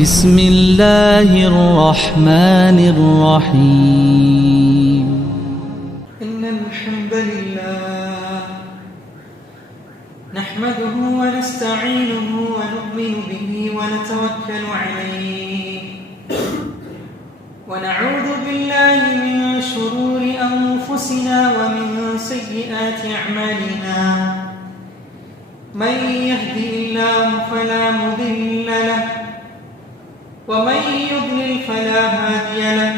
بسم الله الرحمن الرحيم إن الحمد لله نحمده ونستعينه ونؤمن به ونتوكل عليه ونعوذ بالله من شرور أنفسنا ومن سيئات أعمالنا من يهدي الله فلا مضل له ومن يضلل فلا هادي له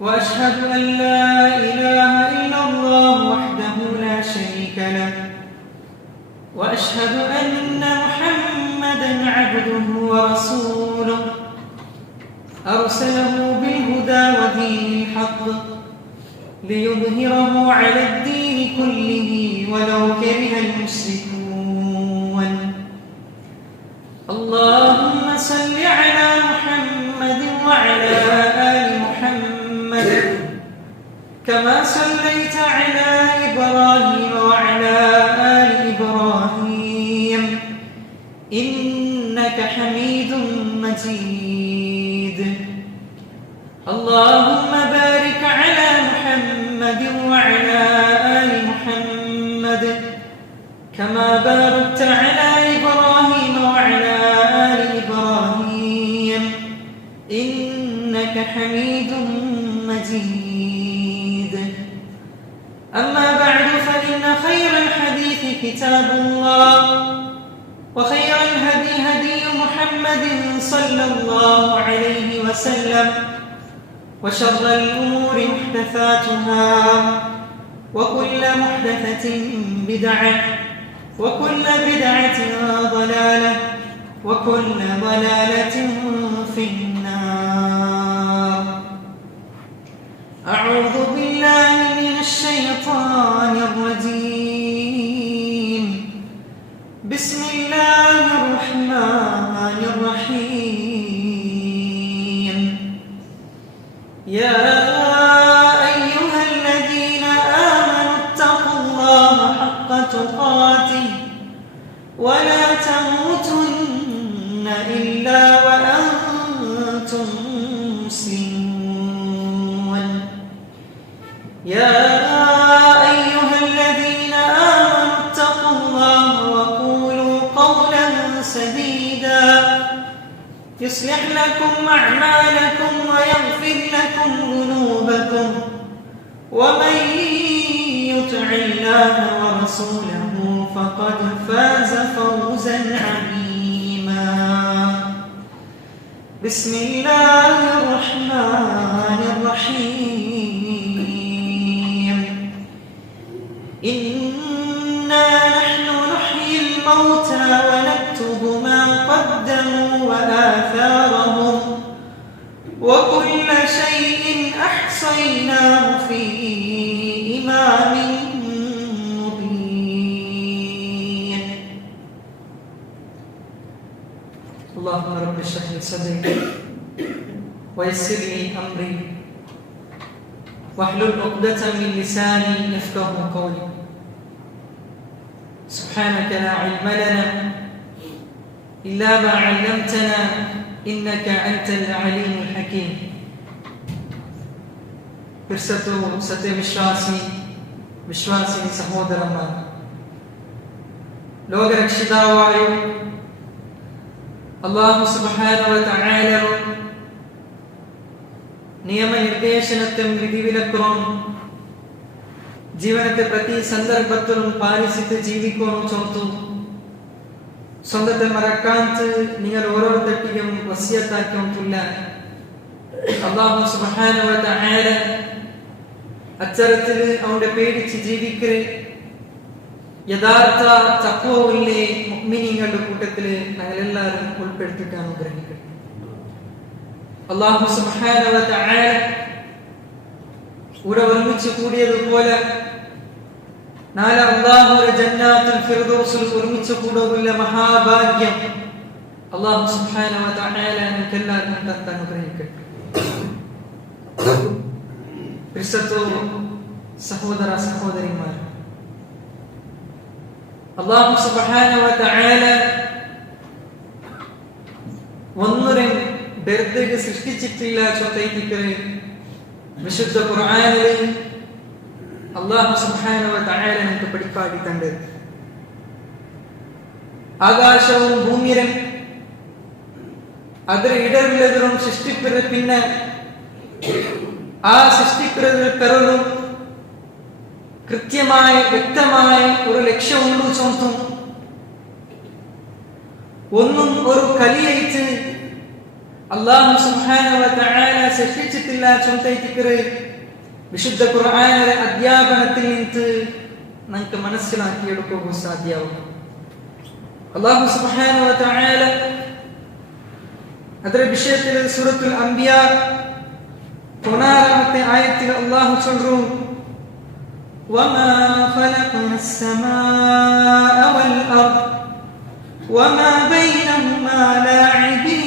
وأشهد أن لا إله إلا الله وحده لا شريك له وأشهد أن محمدا عبده ورسوله أرسله بالهدى ودين الحق ليظهره على الدين كله ولو كره المشركون اللهم صل على محمد وعلى آل محمد كما صليت على إبراهيم وعلى آل إبراهيم إنك حميد مجيد اللهم بارك على محمد وعلى آل محمد كما باركت على إبراهيم وعلى آل إبراهيم إنك حميد مجيد أما بعد فإن خير الحديث كتاب الله وخير الهدي هدي محمد صلى الله عليه وسلم وشر الأمور محدثاتها وكل محدثة بدعة وكل بدعة ضلالة وكل ضلالة في النار أعوذ بالله من الشيطان الرجيم بسم الله الرحمن الرحيم يا أيها الذين آمنوا اتقوا الله حق تقاته ولا تموتن إلا وأنتم مسلمون يا أيها الذين آمنوا اتقوا الله وقولوا قولا سديدا يصلح لكم أعمالكم ويغفر لكم ذنوبكم ومن يطع الله ورسوله فقد فاز فوزا عظيما بسم الله الرحمن الرحيم إنا نحن نحيي الموتى ونكتب ما قدموا وآثارهم وكل شيء أحصيناه في إمام مبين اللهم رب اشرح لي صدري ويسر لي أمري واحلل عقدة من لساني يفقهوا قولي سبحانك لا علم لنا إلا ما علمتنا إنك أنت العليم الحكيم വിശ്വാസിനി സഹോദരന്മാർ ലോകരക്ഷിതാവായും അല്ലാഹു സുബ്ഹാനഹു വ തആല നിയമനിർദ്ദേശനത്തും വിധിവിലക്കും ജീവനത്തെ പ്രതി സന്ദർഭത്തിലും പാലിച്ചിട്ട് ജീവിക്കണം ചോർത്തു സ്വന്തത്തെ മറക്കാത്ത നിങ്ങൾ ഓരോരുത്തർക്കും വസിയത്താക്കിയിട്ടുള്ള അല്ലാഹു സുബ്ഹാനഹു വ തആല അത്തരത്തിൽ അവന്റെ പേടിച്ച് ജീവിക്കൽ യഥാർത്ഥ തഖ്വയുള്ള മുഅ്മിനീങ്ങളുടെ കൂട്ടത്തിൽ ഞങ്ങളെല്ലാവരും ഉൾപ്പെടുത്തിയിട്ട് അനുഗ്രഹിക്കട്ടെ. അല്ലാഹു സുബ്ഹാനഹു വ തആല ഇവിടെ ഒരുമിച്ച് കൂടിയതുപോലെ നാളെ അല്ലാഹുവിന്റെ ജന്നാത്തുൽ ഫിർദൗസിൽ ഒരുമിച്ച് കൂടുകയുള്ള മഹാഭാഗ്യം അല്ലാഹു സുബ്ഹാനഹു വ തആല നമുക്കെല്ലാവർക്കും തന്ന് അനുഗ്രഹിക്കട്ടെ. സഹോദര സഹോദരിമാർ, അല്ലാഹു സുബ്ഹാനഹു വ തആല ഒന്നുരം ബെർദക സൃഷ്ടിച്ചിട്ടില്ല ചൊന്തൈതിക്കറ് വിശുദ്ധ ഖുർആനിൽ അല്ലാഹു സുബ്ഹാനഹു വ തആല നമുക്ക് പഠിപ്പാടിത്തണ്ട്. ആകാശവും ഭൂമിയും ಅದರ ಇಡರಿಲ್ಲದರೂ ಸೃಷ್ಟಿಪಿರ ಪಿನ್ನ ಆ സൃഷ്ടിപ്പിറതിൽ പെറലു കൃത്യമായി വ്യക്തമായി ഒരു ലക്ഷ്യമുണ്ട് ചൊന്തും ഒന്നും ഒരു കലിയയിച്ച് അല്ലാഹു സുബ്ഹാനഹു വ തആല സൃഷ്ടിച്ചിട്ടില്ല ചൊന്തൈതിക്കറ് വിശുദ്ധ ഖുർആനിലെ അധ്യാപനത്തിൽ നിന്ന് നമുക്ക് മനസ്സിലാക്കിയെടുക്കാൻ സാധ്യമാവും. അല്ലാഹു സുബ്ഹാനഹു വ തആല ಅದರ ವಿಷಯದಲ್ಲಿ ಸೂರത്തുൽ ಅಂಬಿಯಾ 16ನೇ ಆಯത്തിൽ ಅಲ್ಲಾಹು ಚೊಲ್ರು ವಮಾ ಖಲഖನಸ್ ಸಮಾಅ ವಲ್ ಅರ್ದ್ ವಮಾ ಬೈನಹುಮಾ ಲಾಇಬೀನ್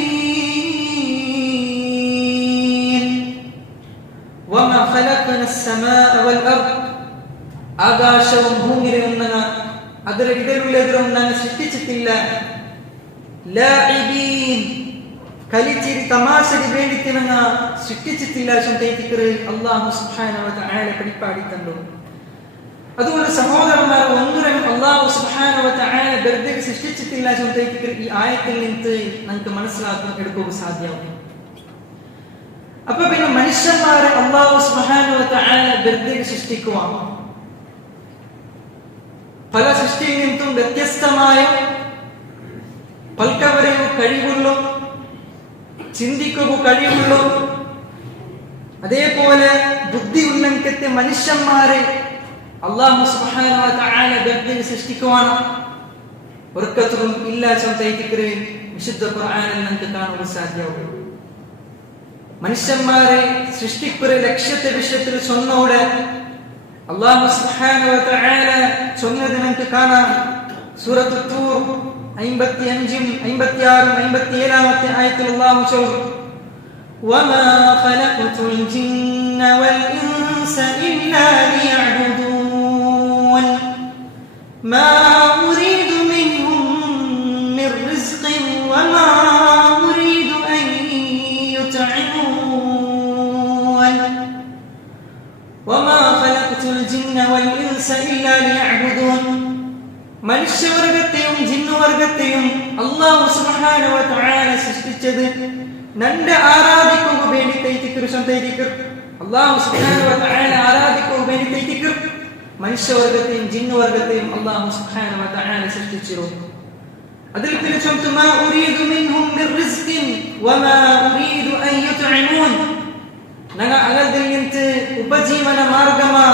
ವಮಾ ಖಲഖನಸ್ ಸಮಾಅ ವಲ್ ಅರ್ದ್ ಆಕಾಶവും ഭൂമിയും ಅದರ ಇಡರುಳ್ಳದನ್ನು ನಾನು ಸೃಷ್ಟಿಸಿಲ್ಲ ಲಾಇಬೀನ್ കലിച്ചിരി തമാശക്ക് വേണ്ടിത്തിനങ്ങ സൃഷ്ടിച്ചിട്ടില്ല ചൊന്തൈതിക്കറ് അല്ലാഹു സുബ്ഹാനഹു വ തആല പഠിപ്പാടിത്തണ്ടു. അതുകൊണ്ട് സഹോദരന്മാർ ഒന്നുരം അല്ലാഹു സുബ്ഹാനഹു വ തആല വെറുതെ സൃഷ്ടിച്ചിട്ടില്ല ചൊന്തൈതിക്കറ് ഈ ആയത്തിൽ നിന്ന് നമുക്ക് മനസ്സിലാക്കാൻ എടുക്കുക സാധ്യമാവും. അപ്പൊ പിന്നെ മനുഷ്യന്മാരെ അല്ലാഹു സുബ്ഹാനഹു വ തആല വെറുതെ സൃഷ്ടിക്കുക പല സൃഷ്ടിയിൽ നിന്നും വ്യത്യസ്തമായ പൽക്കവരെയും കഴിവുള്ള ചിന്തിക്കുക കഴിവുള്ള അതേപോലെ ബുദ്ധി ഉല്ലംഘിക്കത്തെ മനുഷ്യന്മാരെ അല്ലാഹു സുബ്ഹാനഹു വ തആല വെറുതെ സൃഷ്ടിക്കുവാണ് ഒരിക്കലും ഇല്ല ചൊന്തൈതിക്കറ് വിശുദ്ധ ഖുർആനിൽ നമുക്ക് കാണുവാൻ സാധ്യമാവും. മനുഷ്യന്മാരെ സൃഷ്ടിപ്പിற ലക്ഷ്യത്തെ വിഷയത്തിൽ சொன்னோടെ അല്ലാഹു സുബ്ഹാനഹു വ തആല சொன்னது നമുക്ക് കാണാം. സൂറത്തുൽ തൂർ 55 56 57 ആയത്തിൽ അല്ലാഹു ചൊല്ലു വമാ ഖലഖതുൽ ജിന്ന വൽ ഇൻസ ഇല്ലാ ലിയഅ്ബുദൂൻ മാ ഉരീദു മിൻഹും മിർ റിസ്ഖിൻ വമാ ഉരീദു അൻ യുത്ഇമൂൻ വമാ ഖലഖതുൽ ജിന്ന വൽ ഇൻസ ഇല്ലാ ലിയഅ്ബുദൂൻ മനുഷ്യവർഗത്തെയും ജിന്നുവർഗത്തെയും അല്ലാഹു സുബ്ഹാനഹു വ തആല സൃഷ്ടിച്ചത് നന്റെ ആരാധിക്കുക വേണ്ടിയിട്ടേക്ക് അല്ലാഹു സുബ്ഹാനഹു വ തആല ആരാധിക്കുക വേണ്ടിയിട്ടേക്ക് മനുഷ്യവർഗത്തെയും ജിന്നുവർഗത്തെയും അല്ലാഹു സുബ്ഹാനഹു വ തആല സൃഷ്ടിച്ചിരുന്നു. അതിൽ പിന്നെ ചൊല്ലുന്നു മാ ഉരീദു മിൻഹും മിർ റിസ്ഖിൻ വമാ ഉരീദു അൻ യുത്ഇമൂൻ നങ്ങ അകൽദിൽ നിന്ന് ഉപജീവന മാർഗമാ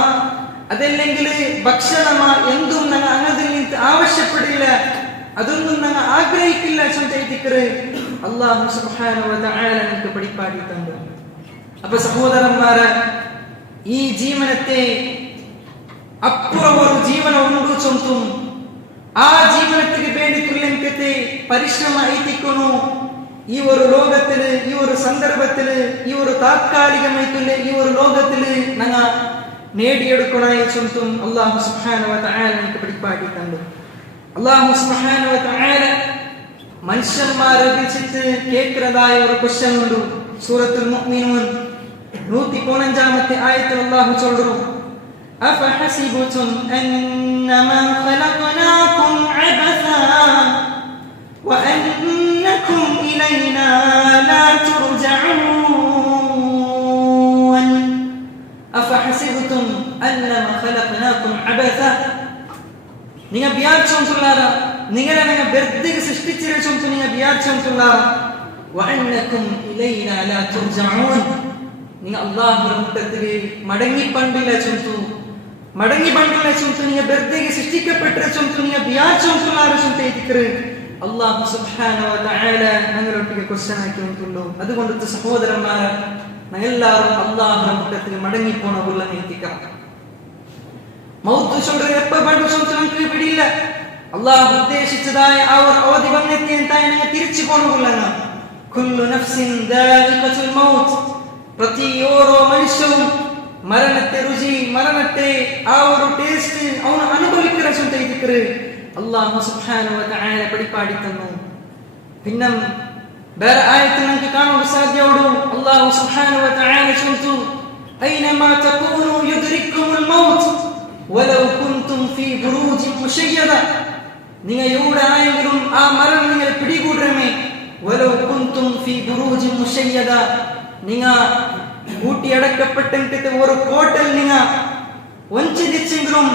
അതല്ലെങ്കിൽ ഭക്ഷണമാ എന്തും ഞങ്ങൾ അങ്ങതിൽ നിന്ന് ആവശ്യപ്പെടില്ല, അതൊന്നും ഞങ്ങൾ ആഗ്രഹിക്കില്ല ചൊന്തൈതിക്കറ് അല്ലാഹു സുബ്ഹാനഹു വ തആല നമുക്ക് പഠിപ്പാടി തന്നു. അപ്പൊ സഹോദരന്മാരെ ഈ ജീവനത്തെ അപ്പുറം ഒരു ജീവന ഉണ്ട് ചൊന്തും ആ ജീവനത്തിന് വേണ്ടി തുല്യത്തെ പരിശ്രമ ഐതിക്കുന്നു. ഈ ഒരു ലോകത്തില് ഈ ഒരു സന്ദർഭത്തില് ഈ ഒരു താത്കാലികമായിട്ടുള്ള ഈ ഒരു ലോകത്തില് ഞങ്ങൾ നേടിയെടുക്കണായി ചൊല്ലും അല്ലാഹു സുബ്ഹാനഹു വ തആല നമുക്ക് പഠിപ്പാടി തന്നു. അല്ലാഹു സുബ്ഹാനഹു വ തആല മനുഷ്യന്മാരെ വിളിച്ചിട്ട് കേൾക്കുന്നതായ ഒരു ക്വസ്റ്റ്യൻ ഉണ്ട്. സൂറത്തുൽ മുഅ്മിനൂൻ 115ാമത്തെ ആയത്തിൽ അല്ലാഹു ചൊല്ലുന്നു അഫഹസിബതും അന്നമാ ഖലഖനാകും അബസാ വഅന്നകും ഇലൈനാ ലാ തുർജഊൻ അഫഹസിബതും അന്നമാ ഖലഖനാകും അബസാ നിങ്ങൾ വിചാരിച്ചോണ്ടുള്ളാരാ നിങ്ങളെ ഞങ്ങൾ വെറുതെ സൃഷ്ടിച്ചിരിച്ചു നിങ്ങൾ വിചാരിച്ചോണ്ടുള്ളാരാ വഅന്നകും ഇലൈനാ ലാ തുർജഊൻ നിങ്ങൾ അല്ലാഹുവിന്റെ മുഖത്തേക്ക് മടങ്ങി പണ്ടില്ല ചൊന്തു നിങ്ങൾ വെറുതെ സൃഷ്ടിക്കപ്പെട്ടിരിച്ചു നിങ്ങൾ വിചാരിച്ചോണ്ടുള്ളാരാ ചൊന്തൈതിക്കറ് അല്ലാഹു സുബ്ഹാനഹു വ തആല ഞങ്ങളൊട്ടിಗೆ ക്വസ്റ്റ്യൻ ആക്കിയിട്ടുണ്ടോ. അതുകൊണ്ട് സഹോദരന്മാരെ ഞങ്ങളെല്ലാവരും അല്ലാഹുവിന്റെ മുഖത്തേക്ക് മടങ്ങി പോണവല്ല നീതിക്കാം. മൗത്ത് ചൊല്ലുക എപ്പോ വേണ്ട ചൊല്ലുക നമുക്ക് പിടിയില്ല. അല്ലാഹു ഉദ്ദേശിച്ചതായ ആ ഒരു അവധി വന്നെത്തി എന്തായി നിങ്ങൾ തിരിച്ചു പോണവല്ല. കുല്ലു നഫ്സിൻ ദാഇഖത്തുൽ മൗത്ത് പ്രതി ഓരോ മനുഷ്യനും മരണത്തെ രുചി മരണത്തെ ആ ഒരു ടേസ്റ്റ് അവൻ അനുഭവിക്കുന്ന ചൊന്തൈതിക്കറ് അല്ലാഹു സുബ്ഹാനഹു വ തആല പഠിപ്പാടി തന്നു. പിന്നെ ಬೇರೆ ಆಯತ್ತು ನಮಗೆ ಕಾಣಲು ಸಾಧ್ಯ ಉಡು. ಅಲ್ಲಾಹು ಸುಬ್ಹಾನಹು ವ ತಆಲಾ ಚೊಂತು ಐನಮಾ ತಕೂನು ಯುದ್ರಿಕುಮುಲ್ ಮೌತ್ ವಲೌ ಕುಂತುಂ ಫೀ ಬುರೂಜಿನ್ ಮುಶಯ್ಯದ. നിങ്ങൾ എവിടെ ആയെങ്കിലും ആ മരണം നിങ്ങളെ പിടികൂടണമേ. വലൗ കുന്തും ഫീ ബുറൂജിൻ മുശയ്യദ. നിങ്ങൾ കൂട്ടിയടക്കപ്പെട്ട ഒരു കോട്ടൽ നിങ്ങൾ ഒഞ്ചിച്ചെങ്കിലും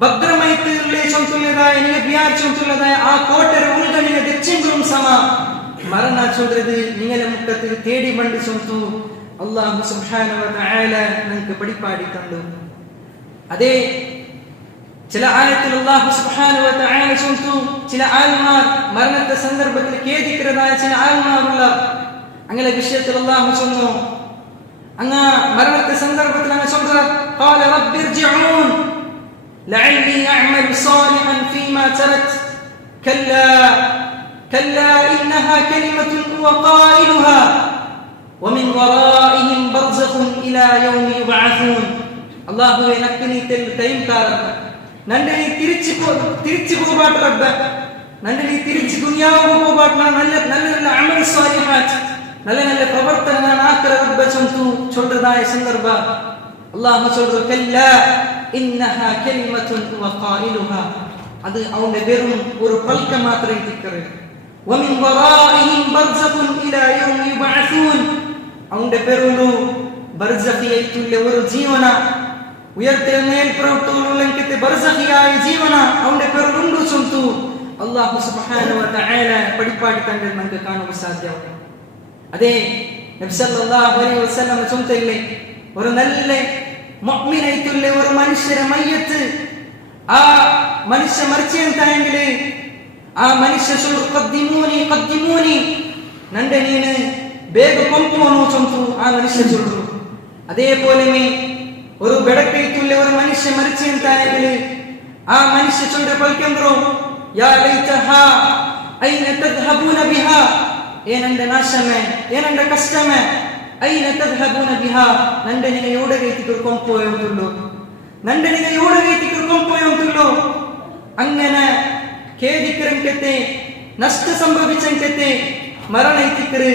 ഭദ്രമായിട്ടുള്ള ചൊല്ലുന്നതായ നിങ്ങൾ വിചാരിച്ചുള്ളതായ ആ കോട്ടര ഉൾക നിങ്ങൾ തെച്ചെങ്കിലും സമ മരണ ചൊല്ലുന്നത് നിങ്ങളെ മുഖത്തിൽ തേടി ബണ്ട് ചൊല്ലുന്നു. അല്ലാഹു സുബ്ഹാനഹു വ തആല നിങ്ങൾക്ക് പഠിപ്പാടി തന്നു. അതേ ചില ആയത്തിൽ അല്ലാഹു സുബ്ഹാനഹു വ തആല ചൊല്ലുന്നു, ചില ആൽമാർ മരണത്തെ സന്ദർഭത്തിൽ ഖേദിക്കുന്നതായ ചില ആൽമാരുള്ള അങ്ങനെ വിഷയത്തിൽ അല്ലാഹു ചൊല്ലുന്നു. അങ്ങ് മരണത്തെ സന്ദർഭത്തിൽ അങ്ങ് ചൊല്ലുക ഖാല റബ്ബിർജിഊൻ ലഅല്ലി അഅമലു സാലിഹൻ ഫീമാ തറക്ത് കല്ലാ കല്ലാ ഇന്നഹാ കലിമത്തുൻ ഹുവ ഖായിലുഹാ വമിൻ വറാഇഹിം ബർസഖുൻ ഇലാ യൗമി യുബഅസൂൻ. അല്ലാഹുവേ നക്ക് നീ ടൈം താരക നന്റെ നീ തിരിച്ചു പോകാട്ട് റബ്ബ നന്റെ നീ തിരിച്ചു ദുനിയാവ് പോകാട്ട് നല്ല നല്ല നല്ല അമൽ സാലിഹാത്ത് നല്ല നല്ല പ്രവർത്തനങ്ങൾ ആക്കര റബ്ബ ചൊല്ലുന്നതായ സന്ദർഭ അല്ലാഹു ചൊല്ലുന്നു കല്ലാ ഇന്നഹാ കലിമത്തുൻ ഹുവ ഖായിലുഹാ. അത് അവന്റെ വെറും ഒരു പൽക്ക മാത്രമേ തിക്കറ്. വമിൻ വറാഇഹിം ബർസഖുൻ ഇലാ യൗമി യുബഅസൂൻ. അവന്റെ പെരുളു ബർസഖിയായിട്ടുള്ള ഒരു ജീവന ഉയർത്തെഴുന്നേൽപ്പുറത്തുള്ളെങ്കിത്തെ ബർസഖിയായ ജീവന അവന്റെ പെരുളുണ്ടു ചൊല്ലുന്നു. അല്ലാഹു സുബ്ഹാനഹു വ തആല പഠിപ്പാടി തന്നെ നമുക്ക് കാണുവാൻ സാധ്യമാണ്. അതേ നബി സല്ലല്ലാഹു അലൈഹി വസല്ലം ചൊല്ലുന്നില്ലേ, ഒരു നല്ല മുഅ്മിനായിട്ടുള്ള ഒരു മനുഷ്യരെ മയ്യത്ത് ആ മനുഷ്യ മരിച്ചെങ്കിൽ ആ മനുഷ്യ ഖദ്ദിമൂനി നന്റെ നീന് ಬೇಗ ಕೊಂಪೋನು ಚೊಂತು ಆ ಮನುಷ್ಯ ಚೊಲ್ಲು. അതേപോലെ ഒരു ಬೆಡಕೈತುಳ್ಳ ഒരു മനുഷ്യ മരിച്ചു ಅಂತಾണെങ്കിൽ ಆ ಮನುಷ್ಯ ಚೊಲ್ರೆ ಪಲ್ಕೆಂದ್ರು ಯಾ ಲೈತಹಾ ಐನ ತದ್ಹಬೂನ ಬಿಹಾ. ಏನಂದ ನಾಶಮೆ ಏನಂದ ಕಷ್ಟಮೆ ಐನ ತದ್ಹಬೂನ ಬಿಹಾ. ನಂಡೆ ನಿಮಗೆ യോടകൈತಿക്കു ಕೊಂಪೋಯುಂತುಳ್ಳು ನಂಡೆ ನಿಮಗೆ യോടകೈತಿക്കു ಕೊಂಪೋಯುಂತುಳ್ಳು. അങ്ങനെ ഖേദിക്കരങ്കത്തെ നഷ്ട സംഭവിച്ചങ്കത്തെ മരണൈത്തിക്കറ്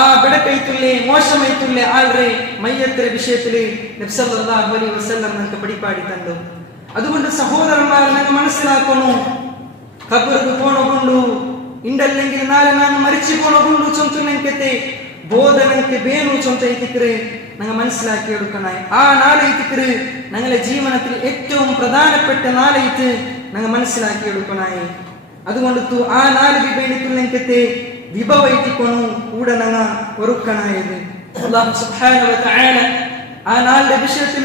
ആ ബിടക്കൈത്തുള്ളേ മോശമൈത്തുള്ളേ ആൾറെ മയ്യത്തിലെ വിഷയത്തില് നബി സല്ലല്ലാഹു അലൈഹി വസല്ലം നമുക്ക് പഠിപ്പാടി തന്നു. അതുകൊണ്ട് സഹോദരന്മാർ നിങ്ങൾ മനസ്സിലാക്കുന്നു, ഖബറിಗೆ പോണുകൊണ്ടു ಇಂಡല്ലെങ്കിൽ നാളെ ನಾನು മരിച്ചു പോണുകൊണ്ടു ചൊല്ലുന്നതിനെ ബോധനಕ್ಕೆ ಬೇನು ചൊല്ലുന്നതിനെ നിങ്ങൾ മനസ്സിലാക്കി എടുക്കണം. ആ നാളെയ്ത്തിക്കറ് ഞങ്ങളുടെ ജീവനത്തിൽ ഏറ്റവും പ്രധാനപ്പെട്ട നാളെയ്ത്ത് നിങ്ങൾ മനസ്സിലാക്കി എടുക്കണേ. അതുകൊണ്ട് ആ നാളിಗೆ ಬೇಡಿಕೊಳ್ಳಂತೆ വിഭവൈത്തിക്കൊന്നു കൂടെ ഞങ്ങൾ ഒരുക്കണായത്. അല്ലാഹു സുബ്ഹാനഹു വ തആല ആ നാളിന്റെ വിഷയത്തിൽ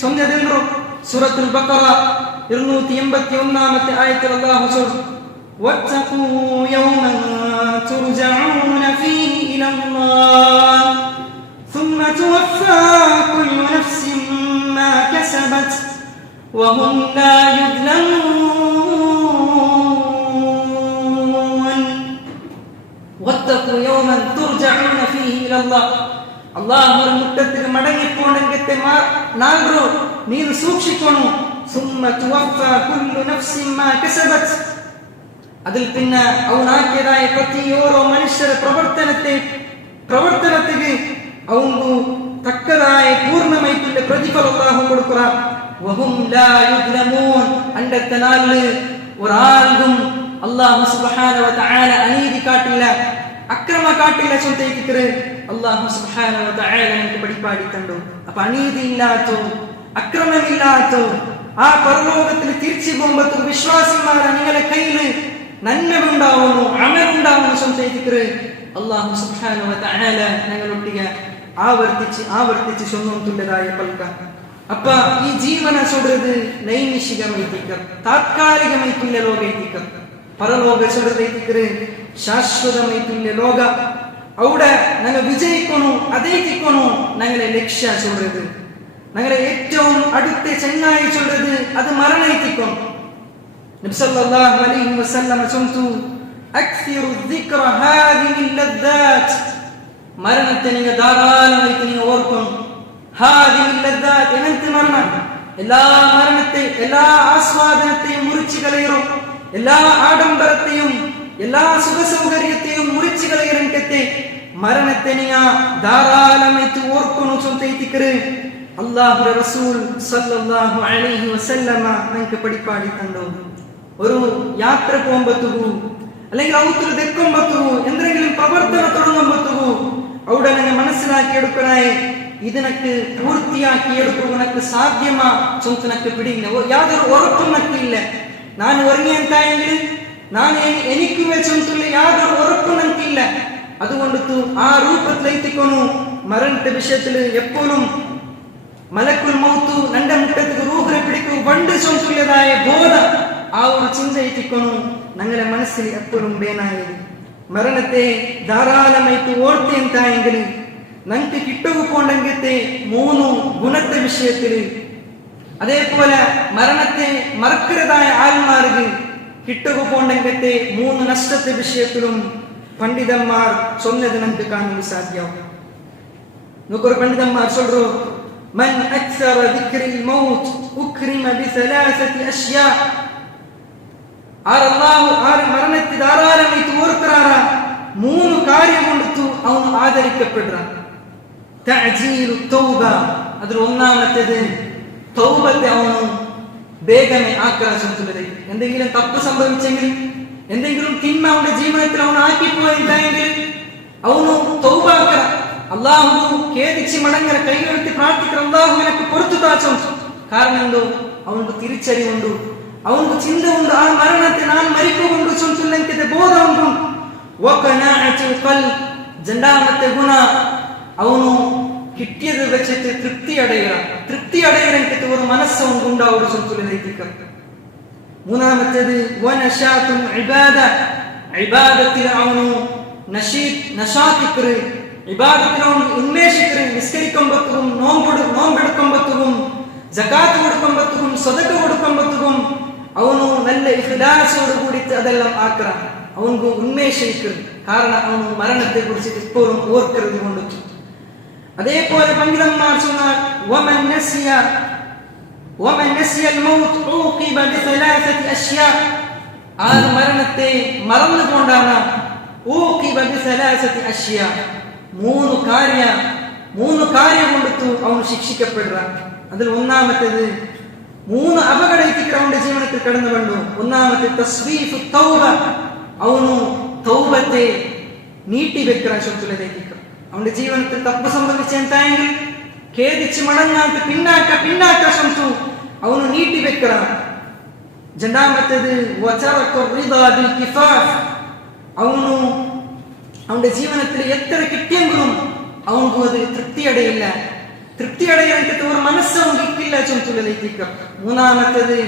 ചൊന്നതെന്തോ സൂറത്തുൽ ബഖറ 281 ആയത്തിൽ അല്ലാഹു ചൊല്ലുന്നു വത്തഖൂ യൗമൻ തുർജഊന ഫീഹി ഇലല്ലാഹ് ثم توفى كل نفس ما كسبت وهم لا يظلمون. واتقوا يوما ترجعون فيه الى الله. അല്ലാഹുവിന്റെ മുറ്റത്തിൽ മടങ്ങിപ്പോണെങ്കത്തെ നാൾറോ നീ സൂക്ഷിക്കണം. ثم توفى كل نفس ما كسبت. അതിൽ പിന്നെ അവനാക്കിയതായ പ്രതി ഓരോ മനുഷ്യരുടെ പ്രവർത്തനത്തിക്ക് അവങ്കു തക്കതായ പൂർണ്ണമായിട്ടുള്ള പ്രതിഫലം അല്ലാഹു കൊടുക്കുക. വഹും ലാ യുദ്ലമൂൻ. അണ്ടത്തെ നാളിൽ ഒരാൾക്കും അല്ലാഹു സുബ്ഹാനഹു വ തആല അനീതി കാട്ടില്ല, അക്രമ കാട്ടില്ല ചൊല്ലിക്കറ് അല്ലാഹു സുബ്ഹാനഹു വ തആല നമുക്ക് പഠിപ്പാടി തന്നു. അപ്പൊ അനീതി ഇല്ലാത്തോ അക്രമമില്ലാത്തോ ആ പരലോകത്തിൽ തിരിച്ചു പോകുമ്പോൾ വിശ്വാസിമാരെ നിങ്ങളുടെ കയ്യിൽ നന്മയുണ്ടാവുന്നു അമലുണ്ടാവുന്നു ചൊല്ലിക്കറ് അല്ലാഹു സുബ്ഹാനഹു വ തആല ഞങ്ങളൊട്ടിಗೆ ആവർത്തിച്ച് ചൊല്ലുന്നതായ പൽക്ക. അപ്പ ഈ ജീവന ചൊല്ലുന്നത് നൈമിഷികമൈത്തിക്കർ താത്കാലികമൈത്തുല്യ ലോക ಐತಿಕರ್. പരലോക ചൊല്ലുന്നൈത്തിക്കറ് ശാശ്വതമൈത്തുല്യ ലോക. അവിടെ ഞങ്ങൾ വിജയിക്കണു അതൈത്തിക്കണു ഞങ്ങളെ ലക്ഷ്യ ചൊല്ലുന്നത്. ഞങ്ങളെ ഏറ്റവും അടുത്ത ചെങ്ങായി ചൊല്ലുന്നത് അത് മരണൈത്തിക്കും. നബി സല്ലല്ലാഹു അലൈഹി വസല്ലം ചൊല്ലുന്നു അക്സിറു ദിക്റ ഹാദിഹിൽ ലദ്ദാത്ത്. മരണത്തെ നിങ്ങൾ ധാരാളമായിട്ട് നിങ്ങൾ ഓർക്കണം. ഹാദിഹിൽ ലദ്ദാത്ത് എങ്ങനത്തെ മരണം? എല്ലാ മരണത്തെ എല്ലാ ആസ്വാദനത്തെയും മുറിച്ചു കളയറും, എല്ലാ ആഡംബരത്തെയും എല്ലാ സുഖ സൗകര്യത്തെയും മുറിച്ചു കളയരങ്കത്തെ മരണത്തെ നീ ധാരാളമായിട്ട് ഓർക്കണു ചൊന്തൈത്തിക്കറ് അല്ലാഹുവിന്റെ റസൂൽ സല്ലല്ലാഹു അലൈഹി വസല്ലമ നമുക്ക് പഠിപ്പാടി തന്നു. ഒരു യാത്ര പോകുമ്പത്തുകു അല്ലെങ്കിൽ ഔത്തൊരു തെക്കുമ്പത്തുകു എന്തെങ്കിലും പ്രവർത്തനം തുടങ്ങുമ്പത്തുകു അവിടെ നിങ്ങൾ മനസ്സിലാക്കിയെടുക്കണേ ഇതിനക്ക് പൂർത്തിയാക്കിയെടുക്കുക നിനക്ക് സാധ്യമാ ചൊന്തനക്ക് പിടിയില്ല, യാതൊരു ഉറപ്പും നക്കില്ല. ഞാൻ ഉറങ്ങിയെങ്കിൽ എനിക്ക് വെച്ചൊന്നുമില്ല, യാതൊരു ഉറപ്പും നമുക്കില്ല. അതുകൊണ്ട് ആ രൂപത്തിലെത്തിക്കൊണ്ടു മരണത്തെ വിഷയത്തിൽ എപ്പോഴും മലക്കുൽ മൗത്തു നന്റെ മുട്ടത്തിക്ക് റൂഹിനെ പിടിക്കൂ പണ്ട് ചൊല്ലുള്ളതായ ബോധ ആ ഒരു ചിന്ത എത്തിക്കൊണ്ടു ഞങ്ങളുടെ മനസ്സിൽ എപ്പോഴും ബേനായത് മരണത്തെ ധാരാളമായിട്ട് ഓർത്തി എന്തായെങ്കിൽ നമുക്ക് കിട്ടുക പോണ്ടെങ്കിലത്തെ 3 ഗുണത്തെ വിഷയത്തിൽ അതേപോലെ മരണത്തെ മറക്കരുതായ ആത്മാർക്ക് കിട്ടുക പോണ്ടെങ്കിലത്തെ 3 നഷ്ടത്തെ വിഷയത്തിലും പണ്ഡിതന്മാർ ചൊന്നത് നമുക്ക് കാണാൻ സാധ്യമാവും. നമുക്കൊരു പണ്ഡിതന്മാർ ചൊല്ലു من أكثر ذكر الموت أكرم بثلاثة أشياء. മരണത്തെ ധാരാളമായിട്ട് ഓർക്കാറ 3 കാര്യം കൊണ്ടു അവൻ ആദരിക്കപ്പെടുക. തഅജീലു തൗബ, അതിൽ ഒന്നാമത്തേത് തൗബത്തെ അവന് വേഗമേ ആക്രാശിച്ചുള്ളത്. എന്തെങ്കിലും തപ്പ് സംഭവിച്ചെങ്കിൽ എന്തെങ്കിലും തിന്മ അവന്റെ ജീവിതത്തിൽ അവൻ ആക്കിപ്പോയെങ്കിൽ അവನು തൗബാക്കറ, അള്ളാഹു ഖേദിച്ച് മടങ്ങര കൈകെടുത്തി പ്രാർത്ഥിക്കറ, അള്ളാഹു എനിക്ക് പുറത്തു താച്ചും. കാരണം എന്തോ അവനക്ക് തിരിച്ചറിവുണ്ട്, അവനക്ക് ചിന്ത ഉണ്ട്, ആ മരണത്തെ ഞാൻ മരിക്കുകൊണ്ട് ചൊല്ലുന്ന ബോധമുണ്ട്. രണ്ടാമത്തെ ഗുണ അവನು കിട്ടിയത് വെച്ചിട്ട് തൃപ്തി അടയറ ഒരു മനസ്സുണ്ട് ഉണ്ടാവും ചൊല്ലുന്ന. മൂന്നാമത്തേത് വനശാത്തുൻ ഇബാദ, ഇബാദത്തിൽ അവನು നശാത്തിക്കറ്, ഇബാദത്തിൽ അവൻ ഉന്മേഷിക്കറ്. നിസ്കരിക്കുമ്പത്തും നോമ്പെടുക്കുമ്പത്തും സകാത്ത് കൊടുക്കുമ്പത്തും സദഖ കൊടുക്കുമ്പത്തും അവನು നല്ല ഇഖ്ലാസോട് കൂടിയിട്ട് അതെല്ലാം ആക്കറ, അവനക്ക് ഉന്മേഷിക്കറ്. കാരണം അവന് മരണത്തെ കുറിച്ച് ഇപ്പോഴും ഓർക്കരുത് കൊണ്ട്. അതേപോലെ പണ്ഡിതന്മാർ சொன்னார் ومن نسي الموت عوقب بثلاثه اشياء. ആ മരണത്തെ മറന്നുകൊണ്ടാണ് عوقب بثلاثه اشياء, 3 കാര്യം കൊണ്ടു അവൻ ശിക്ഷിക്കപ്പെടുക. അതിൽ ഒന്നാമത്തേത് 3 അപകടത്തിക്ക് അവന്റെ ജീവിതത്തിൽ കടന്നു വന്നു. ഒന്നാമത്തെ തസ്വീഫു തൗബ, അവನು തൗബത്തെ നീട്ടിവെക്കാൻ ശ്രമിച്ചുള്ളതേക്ക് അവന്റെ ജീവിതത്തിൽ തപ്പ് സംഭവിച്ചെങ്കിൽ ഖേദിച്ച് മടങ്ങാട്ട് പിന്നാക്ക ശ്രമിച്ചു അവന് നീട്ടിവെക്കറ. രണ്ടാമത്തേത് അവನು അവന്റെ ജീവിതത്തിൽ എത്ര കിട്ടിയെങ്കിലും അവനക്ക് അത് തൃപ്തിയടയാൻ ഒരു മനസ്സ് അവനിക്കില്ല ചൊല്ലുക. മൂന്നാമത്തേത്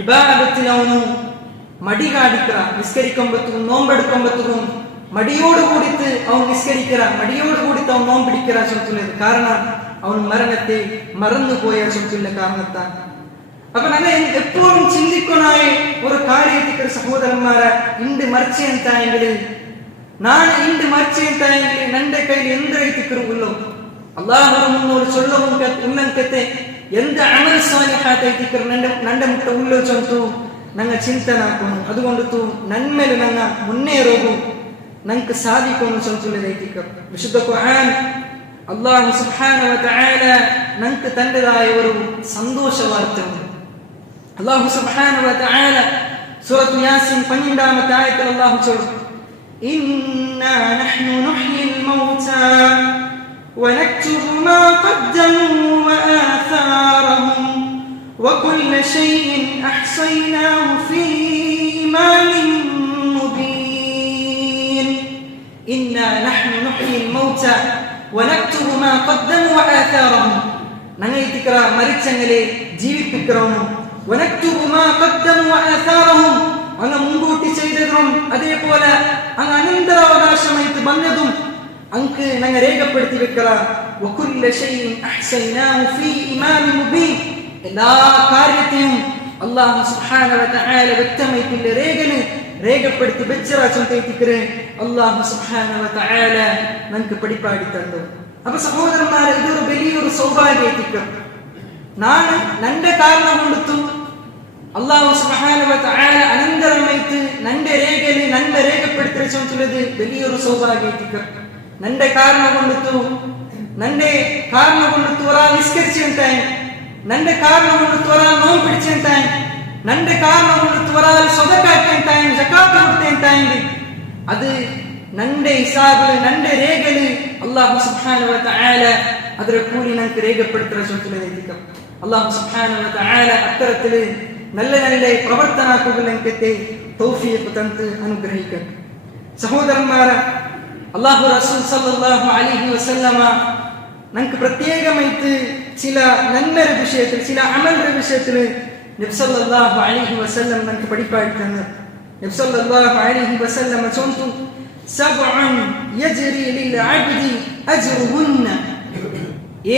ഇബാദത്തിൽ അവನು മടി കാണിക്കറ. നിസ്കരിക്കുമ്പത്തും നോമ്പെടുക്കുമ്പത്തും മടിയോട് കൂടിത്ത് അവൻ നിസ്കരിക്കറ, മടിയോട് കൂടിത്ത് അവൻ നോമ്പിടിക്കറ ചൊല്ലുന്നത്. കാരണം അവൻ മരണത്തെ മറന്നുപോയ ചൊല്ലുന്ന കാരണത്താൽ. അപ്പൊ ഞങ്ങൾ എപ്പോഴും ചിന്തിക്കണായ ഒരു കാര്യത്തിക്ക് സഹോദരന്മാരെ, ഇണ്ട് മറിച്ചെങ്കിൽ ഞാൻ ഇണ്ട് മറിച്ചെങ്കിൽ നന്റെ കയ്യിൽ എന്തെത്തിക്കുള്ളൂ അള്ളാഹു മുന്നോട് ചൊല്ലവും ഉന്നത്തെ എന്ത് അമൽ സ്വാലിഹാത്തൈത്തിക്കർ നന്റെ മുട്ട ഉള്ളു ചൊല്ಲು ഞങ്ങൾ ചിന്തനാക്കുന്നു. അതുകൊണ്ട് നന്മേല് ഞങ്ങൾ മുന്നേറുകൂ, ഞങ്ങൾക്ക് സാധിക്കുന്നു ചൊല്ലുന്നതൈത്തിക്കർ. വിശുദ്ധ ഖുർആൻ അല്ലാഹു സുബ്ഹാനഹു വ തആല ഞങ്ങൾക്ക് തന്റേതായ ഒരു സന്തോഷ വാർത്തയുണ്ട്. അല്ലാഹു സുബ്ഹാനഹു വ തആല സൂറത്ത് യാസീൻ 12-ാമത്തെ ആയത്തിൽ അല്ലാഹു ചൊല്ലുന്നു, ഇന്നാ നഹ്നു നുഹ്യിൽ മൗതാ വനക്തുബു മാ ഖദ്ദമൂ വആഥാറഹും വകുല്ല ശൈഇൻ അഹ്സൈനാഹു ഫീ ഇമാമിൻ മുബീൻ. ഇന്നാ നഹ്നു നുഹ്യിൽ മൗതാ വനക്തുബു മാ ഖദ്ദമൂ വആഥാറഹും, ഞങ്ങൾ ഇതിക്കറ മരിച്ചെങ്കിലെ ജീവിപ്പിക്കറവനും വനക്തുബു മാ ഖദ്ദമൂ വആഥാറഹും, അങ്ങ് മുൻകൂട്ടി ചെയ്തതും അതേപോലെ അങ്ങ് അനന്തരാവകാശമായിട്ട് വന്നതും അങ്ങ് ഞങ്ങൾ രേഖപ്പെടുത്തി വെക്കറ. വകുല്ല ശൈഇൻ അഹ്സൈനാഹു ഫീ ഇമാമിൻ മുബീൻ, എല്ലാ കാര്യത്തെയും അല്ലാഹു സുബ്ഹാനഹു വ തആല വ്യക്തമായിട്ടുള്ള രേഖപ്പെടുത്തി വെച്ചറാച്ചെത്തിക്കറ് അല്ലാഹു സുബ്ഹാനഹു വ തആല നമുക്ക് പഠിപ്പാടി തന്നു. അപ്പൊ സഹോദരന്മാരെ, ഇതൊരു വലിയൊരു സൗഭാഗ്യത്തിക്കും. ഞാൻ നന്റെ കാരണം കൊണ്ടു അല്ലാഹു സുബ്ഹാനഹു വ തആല അനന്തരമായിട്ട് നന്റെ രേഖയിൽ നന്മ രേഖപ്പെടുത്തിച്ചുള്ളത് വലിയൊരു സൗഭാഗ്യത്തിക്ക് നന്റെ കാരണം കൊണ്ടിട്ട് ഒരാൾ നിസ്കരിച്ചെന്തായി നന്റെ കാരണം കൊണ്ടിട്ട് ഒരാൾ നോമ്പ് പിടിച്ചെന്തായി നന്റെ കാരണം കൊണ്ടിട്ട് ഒരാൾ സ്വതക്കാക്കെന്തായി സകാത്ത് കൊടുത്തെന്തായി അത് നന്റെ ഹിസാബില് നന്റെ രേഖയില് അല്ലാഹു സുബ്ഹാനഹു വ തആല ಅದರ ಕೂಲಿ ನನಗೆ രേഖപ്പെടുത്തുന്ന അല്ലാഹു സുബ്ഹാനഹു വ തആല അത്തരത്തിൽ നല്ല നല്ല പ്രവർത്തനാക്കുകൾക്ക് തൗഫീഖ് തന്ന് അനുഗ്രഹിക്കട്ടെ. സഹോദരന്മാരെ, അല്ലാഹു റസൂൽ സല്ലല്ലാഹു അലൈഹി വസല്ലമ നമുക്ക് പ്രത്യേകമായിട്ട് ചില നന്മയുടെ വിഷയത്തിൽ ചില അമലിന്റെ വിഷയത്തിൽ നബി സല്ലല്ലാഹു അലൈഹി വസല്ലം നമുക്ക് പഠിപ്പായിട്ട് തന്നു. നബി സല്ലല്ലാഹു അലൈഹി വസല്ലം ചൊന്നു സബ്ഉൻ യജ്രി ലിൽ അബ്ദി അജ്റുഹുന്ന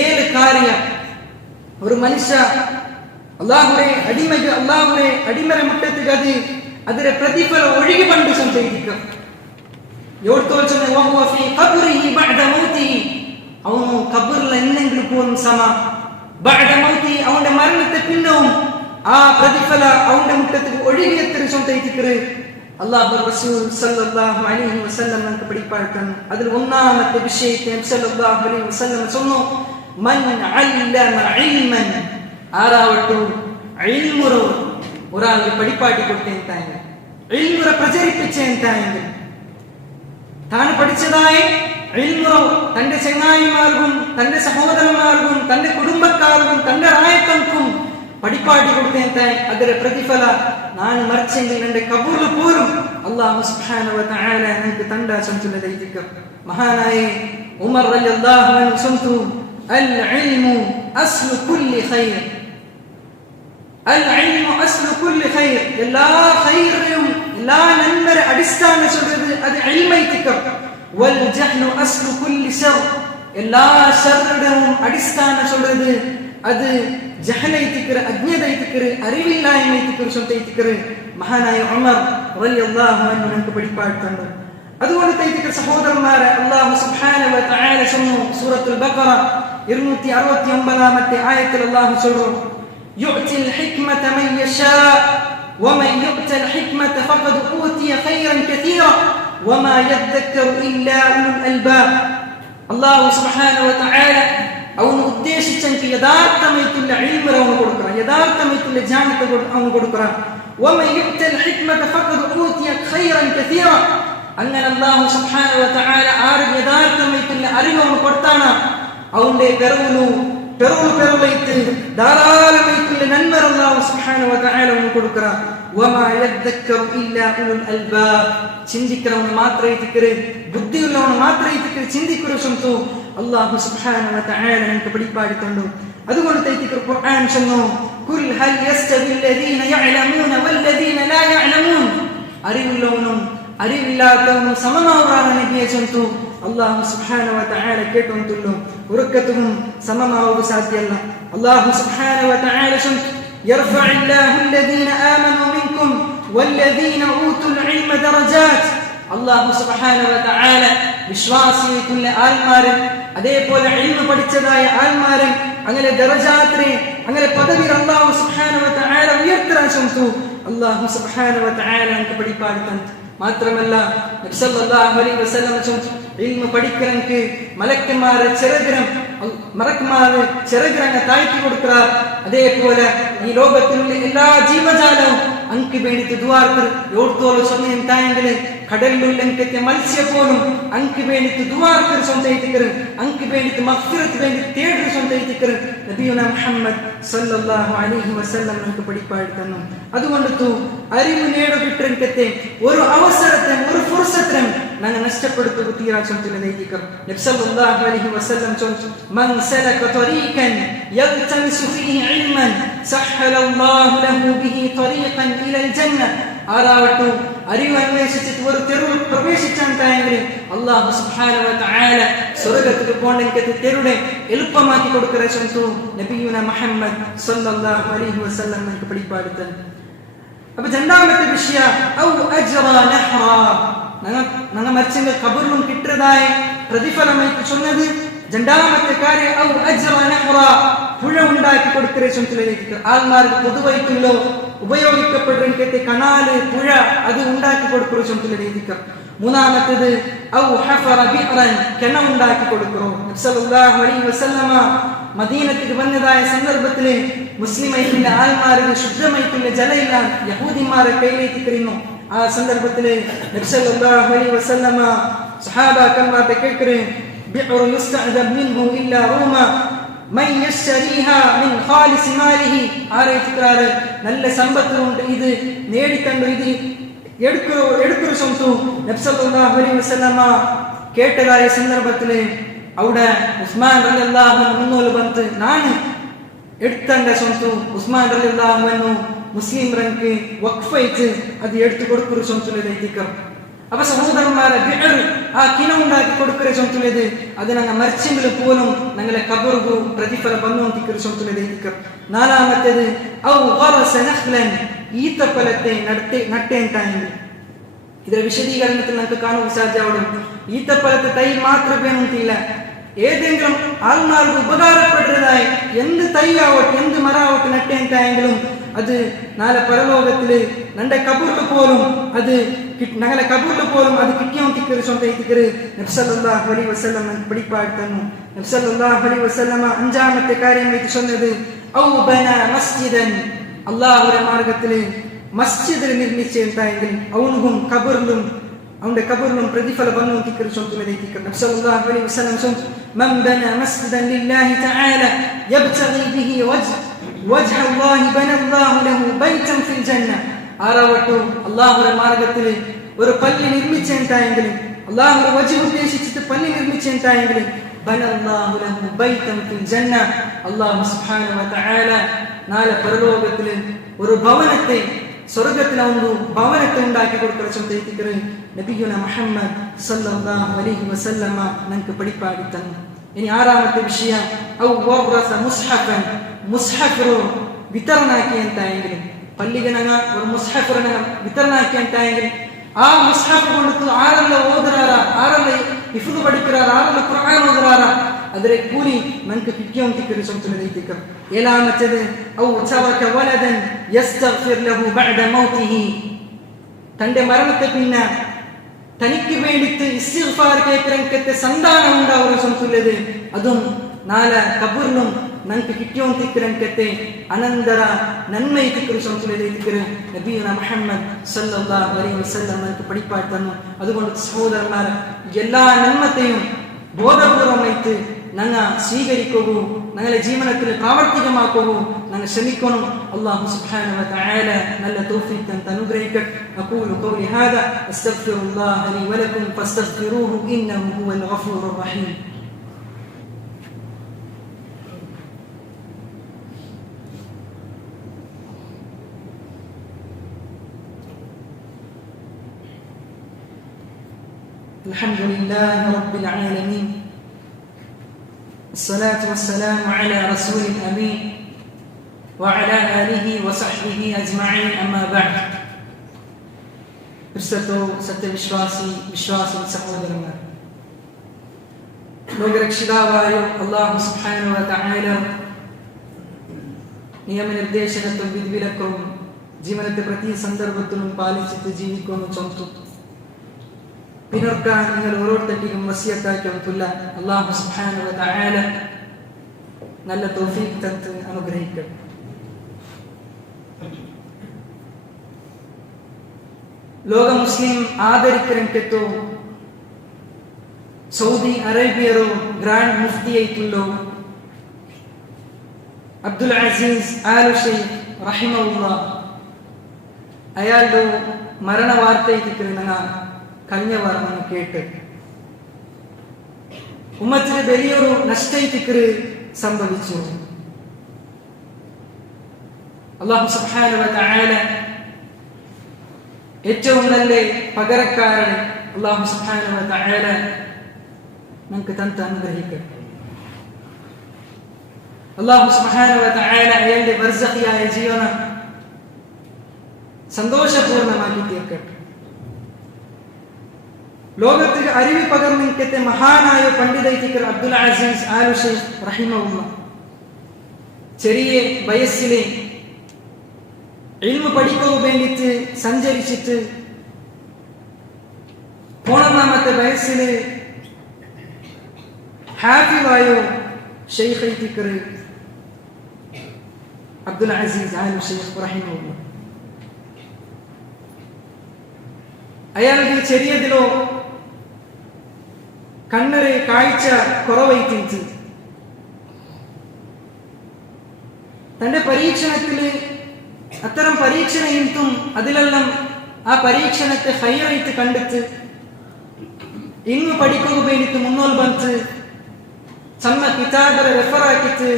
7 കാര്യം ഒരു മനുഷ്യ അല്ലാഹുവേ അടിമരെ മുട്ടത്തുകത് ಅದರ ಪ್ರತಿಫಲ ಒಳಗೆ ಬಂದು ಸಂತೈತಿಕ ಯೋಡ್ತೋಲ್ಚನೆ ವಹುವ ಫೀ ഖബ്രിഹി ബഅദ മൗതിഹി ಅವನು ഖബ്റിൽ എന്നെങ്കിലും പോലും സമ ബഅദ മൗതിഹി അവന്റെ മരണത്തെ പിന്നവും ആ പ്രതിഫല അവന്റെ മുട്ടത്തുക്ക് ഒഴുകി എത്തുന്ന സംതൈതിക്കറ് അല്ലാഹു റസൂൽ സല്ലല്ലാഹു അലൈഹി വസല്ലം നമുക്ക് പഠിപ്പാക്കാൻ അതിൽ ഒന്നാമത്തെ വിഷയത്തെ നബി സല്ലല്ലാഹു അലൈഹി വസല്ലം ചൊന്നു മൻ അല്ലമ ഇൽമൻ ആരാവട്ടു ഇൽമുറു ഒരാൾക്ക് പഠിപ്പാട്ടി കൊടുത്തെന്തായെങ്കിൽ ഇൽമുറ പ്രചരിപ്പിച്ചെന്തായെങ്കിൽ താൻ പഠിച്ചതായി ഇൽമുറ തന്റെ ചങ്ങായിമാർക്കും തന്റെ സഹോദരന്മാർക്കും തന്റെ കുടുംബക്കാർക്കും തന്റെ റായക്കൾക്കും പഠിപ്പാട്ടി കൊടുത്തെന്തായി ಅದರ പ്രതിഫല ನಾನು മരിച്ചെങ്കിൽ എന്റെ ഖബറിൽ പോലും അല്ലാഹു സുബ്ഹാനഹു വ തആല എനിക്ക് തണ്ട സംതുലതൈതിക മഹാനായ ഉമർ റളിയല്ലാഹു അൻഹു സംതു അൽ ഇൽമു അസ്ലു കുല്ലി ഖൈർ العلم اصل كل خير എല്ലാ ഖൈറിനും എല്ലാ നന്മയുടെ അടിസ്ഥാനം சொல்றது അത് ഇൽമൈതിക വൽ ജഹ്ലു അസ്ലു കുല്ലി ശർ എല്ലാ ശർറുടെയും അടിസ്ഥാനം சொல்றது അത് ജഹലൈതിക അജ്ഞതൈതിക അറിവില്ലായ്മൈതിക சொல்றൈതിക മഹാനായ ഉമർ റളിയല്ലാഹു അൻഹു നമുക്ക് പഠിപ്പാട്ടുണ്ട്. അതുകൊണ്ട് തൈതിക സഹോദരന്മാരെ അല്ലാഹു സുബ്ഹാനഹു വ തആല ചൊന്നു സൂറത്തുൽ ബഖറ 269 ആയത്തിൽ അല്ലാഹു ചൊല്ലുന്നു يؤتي الحكمة من يشاء ومن يؤت الحكمة فقد أوتي خيرا كثيرا وما يذكر إلا أولو الألباب. الله سبحانه وتعالى ಅವನು ಉದ್ದೇಶಿಸಂತೆ ಯಥಾರ್ಥಮೈತುಲ್ಲ ಇಲ್ಮರ ಅವನು ಕೊಡುತ್ತಾರೆ, ಯಥಾರ್ಥಮೈತುಲ್ಲ ಜ್ಞಾನತೆ ಅವನು ಕೊಡುತ್ತಾರೆ. ومن يؤت الحكمة فقد أوتي خيرا كثيرا. അങ്ങനെ അല്ലാഹു സുബ്ഹാനഹു വ തആല ആര് യഥാർത്ഥമൈത്തുല്ല അറിവ് അവನು ಕೊಡ್ತಾನೋ അവന്റെ പെറുലൈത്ത് ധാരാളമായിട്ടുള്ള നന്മ അല്ലാഹു സുബ്ഹാനഹു വ തആല അവന് കൊടുക്കറ. വമാ യദ്ദക്കറു ഇല്ലാ ഉലുൽ അൽബാബ്. ചിന്തിക്കുന്നവന് മാത്രമേ തിക്കറ്, ബുദ്ധിയുള്ളവന് മാത്രമേ തിക്കറ് ചിന്തിക്കരു സംതു അല്ലാഹു സുബ്ഹാനഹു വ തആല നമുക്ക് പഠിപ്പാടിത്തന്നു. അതുകൊണ്ട് തൈതിക്കർ ഖുർആൻ ചൊന്നു കുൽ ഹൽ യസ്തവി അല്ലദീന യഅലമൂന വല്ലദീന ലാ യഅലമൂൻ. അറിവുള്ളവനും അറിവില്ലാത്തവനും സമമാവുറാണ് നബിയെ ചൊന്നു അല്ലാഹു സുബ്ഹാനഹു വ തആല കേട്ടുകൊണ്ടുള്ളൂ. ഉറക്കത്തും സമമാവുക സാധ്യമല്ല. അല്ലാഹു സുബ്ഹാനഹു വ തആല യർഫഉല്ലാഹു അല്ലദീന ആമനൂ മിൻകും വല്ലദീന ഊതുൽ ഇൽമ ദറജാത്ത്. അല്ലാഹു സുബ്ഹാനഹു വ തആല വിശ്വാസിയായിട്ടുള്ള ആൾമാരെ അതേപോലെ ഇൽമ പഠിച്ചതായ ആൾമാരെ അങ്ങനെ ദറജാത്തിനെ അങ്ങനെ പദവി അല്ലാഹു സുബ്ഹാനഹു വ തആല ഉയർത്താൻ ശ്രമിച്ചു. അല്ലാഹു സുബ്ഹാനഹു വ തആല നമുക്ക് പഠിപ്പാൻ മാത്രമല്ല നബി സല്ലല്ലാഹു അലൈഹി വസല്ലം ഇൽമ പഠിക്കണമെങ്കിൽ മലക്കന്മാരെ ചിറകിറങ്ങ താഴ്ത്തി കൊടുക്കുക. അതേപോലെ ഈ ലോകത്തിലുള്ള എല്ലാ ജീവജാലവും അങ്ക് വേണ്ടിട്ട് ദുആർക്കർ യോർത്തോളം സമയം തായെങ്കിൽ കടലിലുള്ള മത്സ്യ പോലും അങ്ക് വേണ്ടിട്ട് ദുആർക്കർ സ്വന്തം അങ്ക് വേണ്ടിട്ട് മഗ്ഫിറത്ത് വേണ്ടി തേടി സ്വന്തം നബിയുന മുഹമ്മദ് സല്ലല്ലാഹു അലൈഹി വസല്ലം നമുക്ക് പഠിപ്പാടി തന്നു. അതുകൊണ്ട് അറിവ് നേടിട്ടെ ഒരു അവസരത്തെ ഒരു ഫുർസത്തിനും ഞങ്ങൾ നഷ്ടപ്പെടുത്തുക തീരാ ചൊല്ലുന്നതായിരിക്കും. നബി സല്ലല്ലാഹു അലൈഹി വസല്ലം ചൊല്ലു മൻ സലക ത്വരീഖൻ യൽതമിസു ഫീഹി ഇൽമൻ സഹ്ഹലല്ലാഹു ലഹു ബിഹി ത്വരീഖൻ ഇലൽ ജന്ന. ആരാവട്ടു അറിവ് അന്വേഷിച്ചിട്ട് ഒരു തെരുവിൽ പ്രവേശിച്ചാൽ അല്ലാഹു സുബ്ഹാനഹു വ തആല സ്വർഗ്ഗത്തിൽ പോകണമെങ്കിൽ തെരുവിടെ എളുപ്പമാക്കി കൊടുക്കുന്ന ചൊല്ലു നബിയുന മുഹമ്മദ് സല്ലല്ലാഹു അലൈഹി വസല്ലം നമുക്ക് പഠിപ്പാടി തന്നു. അപ്പൊ രണ്ടാമത്തെ വിഷയ ഔ അജ്റ നഹ്റ. ഞങ്ങൾ മരിച്ചെങ്കിൽ ഖബറിലും കിട്ടതായ പ്രതിഫലമായിട്ട് ചൊന്നത് രണ്ടാമത്തെ കാര്യം ഔ അജ്റ നഹ്റ, പുഴ ഉണ്ടാക്കി കൊടുക്കരെ ചൊല്ലിലേക്ക് ആൾമാർക്ക് പൊതുവായിട്ടുള്ള ഉപയോഗിക്കപ്പെടുന്ന കനാല് പുഴ അത് ഉണ്ടാക്കി കൊടുക്കറെ ചൊല്ലിലേക്ക്. മൂന്നാമത്തേത് ഔ ഹഫറ ബിഅറൻ, കിണർ ഉണ്ടാക്കി കൊടുക്കറോ. നബി സല്ലല്ലാഹു അലൈഹി വസല്ലമ മദീനത്തിൽ വന്നതായ സന്ദർഭത്തിൽ മുസ്ലിമായിട്ടുള്ള ആൾമാർക്ക് ശുദ്ധമായിട്ടുള്ള ജലമില്ല, യഹൂദിമാരെ കയ്യിലേക്ക് തിരിഞ്ഞു. ആ സന്ദർഭത്തിൽ നബി സല്ലല്ലാഹു അലൈഹി വസല്ലമ സഹാബാക്കന്മാരെ കേൾക്കരെ ബിഅറു യുസ്തഅദബ് മിൻഹു ഇല്ലാ റൂമ മൻ യശ്തരീഹാ മിൻ ഖാലിസ് മാലിഹി. ആരേറ്റിക്കാറ് നല്ല സമ്പത്ത് കൊണ്ട് ഇത് നേടിക്കണ്ടു ഇത് എടുക്കൊരു സ്വന്തം നബി സല്ലല്ലാഹു അലൈഹി വസല്ലമ കേട്ടതായ സന്ദർഭത്തിൽ അവിടെ ഉസ്മാൻ റളിയല്ലാഹു അൻഹു മുന്നോട്ട് വന്ന് ഞാൻ എടുത്തണ്ട സ്വന്തം ഉസ്മാൻ റളിയല്ലാഹു അൻഹു മുസ്ലിം റങ്ക് വഖഫായിട്ട് അത് എടുത്തു കൊടുക്കൊരു സ്വന്തം. അപ്പൊ സഹോദരന്മാരെ ബിഅർ ആ കിണർ ഉണ്ടാക്കി കൊടുക്കറെ സ്വന്തം അത് ഞങ്ങൾ മരിച്ചെങ്കിൽ പോലും ഞങ്ങളെ കബറുകു പ്രതിഫല ബന്ധുക്കൊരു സ്വന്തം. നാലാമത്തേത് ഔ ഗറസ നഖ്ലൻ, ഈത്തപ്പലത്തെ നട്ടേണ്ടായെങ്കിൽ. ಇದರ ವಿಶದೀಕರಣത്തിൽ നമുക്ക് കാണാൻ സാധ്യമാവും. ഈത്തപ്പലത്തെ തൈ മാത്രമേ നമുക്കില്ല, ഏതെങ്കിലും ആൾമാർക്ക് ഉപകാരപ്പെട്ടതായി എന്ത് തൈയാവട്ടെ എന്ത് മരാവട്ടെ നട്ടേണ്ടായെങ്കിലും അത് നാളെ പരലോകത്തില് ഞങ്ങളുടെ കബൂറിൽ പോലും അത് ഞങ്ങളെ കബൂറിൽ പോലും അത് കിട്ടിയോത്തിക്കരു സ്വന്തം നബി സല്ലല്ലാഹു അലൈഹി വസല്ലം പഠിപ്പാടി തന്നു. നബി സല്ലല്ലാഹു അലൈഹി വസല്ലം അഞ്ചാമത്തെ കാര്യമായിട്ട് சொன்னது ഔ ബന മസ്ജിദൻ, അല്ലാഹുവിന്റെ മാർഗ്ഗത്തിൽ മസ്ജിദ് നിർമ്മിച്ചെങ്കിൽ അവനും കബറിലും അവന്റെ കബറിലും പ്രതിഫല ബന്ധുക്കൊരു സ്വന്തം. നബി സല്ലല്ലാഹു അലൈഹി വസല്ലം சொன்னார் من بنى مسجدا لله تعالى يبتغي به وجه الله بنى الله له بيتا في الجنة. ആറാവട്ടു അല്ലാഹുവിന്റെ മാർഗ്ഗത്തിൽ ഒരു പള്ളി നിർമ്മിച്ചെങ്കിൽ, അല്ലാഹുവിന്റെ വജ്ഹ് ഉദ്ദേശിച്ചിട്ട് പള്ളി നിർമ്മിച്ചെങ്കിൽ ബനല്ലാഹു ലഹു ബൈതൻ ഫിൽ ജന്ന, അല്ലാഹു സുബ്ഹാനഹു വ തആല നാളെ പരലോകത്തിൽ ഒരു ഭവനത്തെ സ്വർഗ്ഗത്തിൽ ഒരു ഭവനത്തെ ഉണ്ടാക്കി കൊടുക്കുന്ന സ്വന്തം നബിയുന മുഹമ്മദ് സല്ലല്ലാഹു അലൈഹി വസല്ലമ നമുക്ക് പഠിപ്പാടി തന്നു. ഇനി ആറാമത്തെ വിഷയം ഔ വറസ മുസ്ഹഫൻ, മുസ്ഹഫ് വിതരണാക്കി എന്തായെങ്കിലും പള്ളിಗೆ ഒരു മുസ്ഹഫ് വിതരണാക്കി എന്തായെങ്കിൽ ആ മുസ്ഹഫ് കൊണ്ട് ആരെല്ലാം ഓതുറാറ, ആരെല്ലാം ഹിഫ്ദ് പഠിക്കാറ്, ആരെല്ലാം ഖുർആൻ ഓതുറാറ, ಅದರ ಕೂಲಿ ನನಗೆ ಕಿಟ್ಟಿಯಂತಿಕರು ಸಂತುಲನೈತಿಕ. ಏಳಾಮತ್ತದು ಔ ತರಕ ವಲದನ್ ಯಸ್ತಗ್ಫಿರ್ ಲಹು ಬಅದ ಮೌತಿಹಿ, തന്റെ മരണത്തെ പിന്നെ തനിക്ക് വേണ്ടിയിട്ട് ഇസ്തിഗ്ഫാർ കേൾക്കരങ്കത്തെ സന്താനം ഉണ്ടാവുന്ന സംതുള്ളത് അതും നാളെ കബറിലും ನನಗೆ ಕಿಟ್ಟಿಯಂತಿಕರಂಕತೆ ಅನಂತರ ನನ್ಮೈತಿಕರು ಸಂತುಲನೈತಿಕರು ನಬಿಯುನ ಮುಹಮ್ಮದ್ സല്ലല്ലാഹു അലൈഹി വസല്ലം നമുക്ക് പഠിപ്പാടി തന്നു. അതുകൊണ്ട് സഹോദരന്മാരെ എല്ലാ നന്മത്തെയും ബോധപൂർവമായിട്ട് ഞങ്ങൾ സ്വീകരിക്കുകൂ, ഞങ്ങളുടെ ജീവിതത്തിൽ പ്രാവർത്തികമാക്കുകൂ, ഞങ്ങൾ ശ്രമിക്കണം. അല്ലാഹു സുബ്ഹാനഹു വ തആല നല്ല തൗഫീഖ് തന്ന് അനുഗ്രഹിക്കട്ടെ. അഖൂലു ഖൗലി ഹാദാ അസ്തഗ്ഫിറുല്ലാഹ ലി വലക്കും ഫസ്തഗ്ഫിറൂഹു ഇന്നഹു ഹുവൽ ഗഫൂറുർ റഹീം. അൽഹംദുലില്ലാഹി റബ്ബിൽ ആലമീൻ, الصلاة والسلام على رسول الأمين وعلى آله وصحبه أجمعين. أما بعد, വിശ്വാസി സഹോദരന്മാർ, ലോകരക്ഷിതാവായ അല്ലാഹു സുബ്ഹാനഹു വ തആല നിയമനിർദ്ദേശനത്തും വിധിവിലക്കും ജീവനത്തെ പ്രതി സന്ദർഭത്തിലും പാലിച്ചിട്ട് ജീവിക്കുന്നു ചൊന്തു. പിന്നൊക്കെ നിങ്ങൾ ഓരോരുത്തർക്കും വസിയത്താക്കില്ല. അല്ലാഹു സുബ്ഹാനഹു വ തആല നല്ല തൗഫീഖ് തന്ന് അനുഗ്രഹിക്കട്ടെ. ലോക മുസ്ലിം ആദരിക്കരങ്കെത്തോ സൗദി അറേബ്യರೋ ഗ്രാൻഡ് മുഫ്തി ആയിട്ടുള്ളോ അബ്ദുൽ അസീസ് ആൽ ഷെയ്ഖ് റഹിമഹുല്ലാഹ്, അയാളുടെ മരണ വാർത്തയ്ക്ക് കഴിഞ്ഞ വാരം കേട്ട് ഉമ്മത്തിന് വലിയൊരു നഷ്ടത്തിക്ക് സംഭവിച്ചു. അല്ലാഹു സുബ്ഹാനഹു വ തആല ഏറ്റവും നല്ല പകരക്കാരൻ അല്ലാഹു സുബ്ഹാനഹു വ തആല നമുക്ക് തന്ന് അനുഗ്രഹിക്കട്ടെ. അല്ലാഹു സുബ്ഹാനഹു വ തആല അയാളുടെ ബർസഖിയായ ജീവനം സന്തോഷപൂർണ്ണമാക്കി തീർക്കട്ടെ. ലോകത്തിന് അറിവ് പകർന്നിക്കത്തെ മഹാനായ പണ്ഡിതൈത്തിക്കർ അബ്ദുൽ അസീസ് ആലു ഷെയ്ഖ് റഹിമഹുള്ള ചെറിയ വയസ്സിലെ ഇൽമു പഠിക്കാൻ വേണ്ടിയിട്ട് സഞ്ചരിച്ചിട്ട് 14-ാമത്തെ വയസ്സിൽ ഹാഫിളായോ ഷെയ്ഖ് ഐത്തിക്കർ അബ്ദുൽ അസീസ് ആലു ഷെയ്ഖ് റഹിമഹുള്ള. അയാൾക്ക് ചെറിയതിലോ കണ്ണരെ കാഴ്ച കുറവൈത്തിച്ച് തന്റെ പരീക്ഷണത്തില് അത്തരം പരീക്ഷണയിത്തും അതിലെല്ലാം ആ പരീക്ഷണത്തെ ഹൈറൈറ്റ് കണ്ടിട്ട് ഇന്ന് പഠിക്കുക വേണ്ടിയിട്ട് മുന്നോൽ ബന്ത് ചമ്മ കിതാബറെ റെഫറാക്കിയിട്ട്